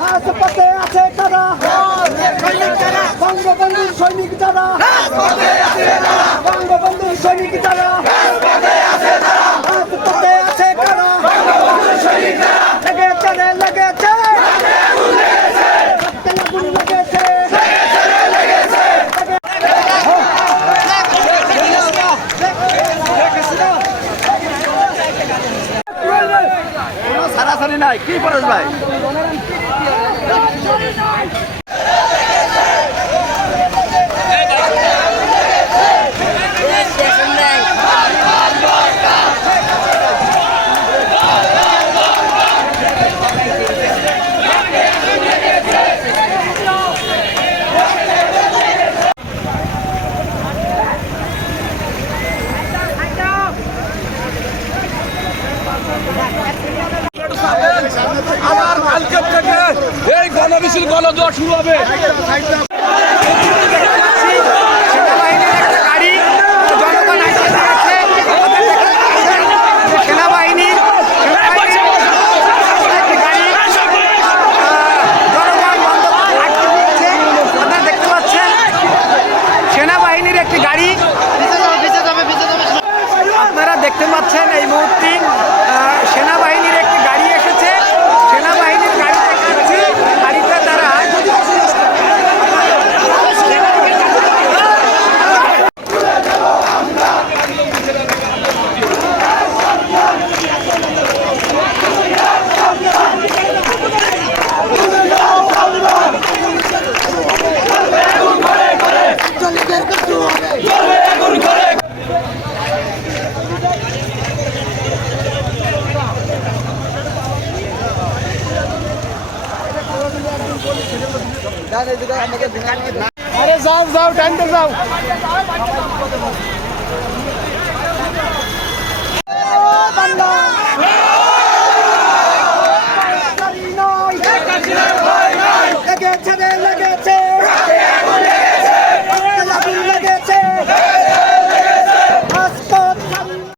রাজপথে আছে তারা। বঙ্গবন্ধুর সৈনিক যারা বঙ্গবন্ধুর সৈনিক যারা রাজপথে আছে কারা লেগেছে লেগেছে। সারাসারি নাই, কি পরেশ ভাই? আবার গণমিছিল গণজোয়ার শুরু হবে। দেখতে পাচ্ছেন এই মুহূর্তে আরে যাও যাও টাইমটা যাও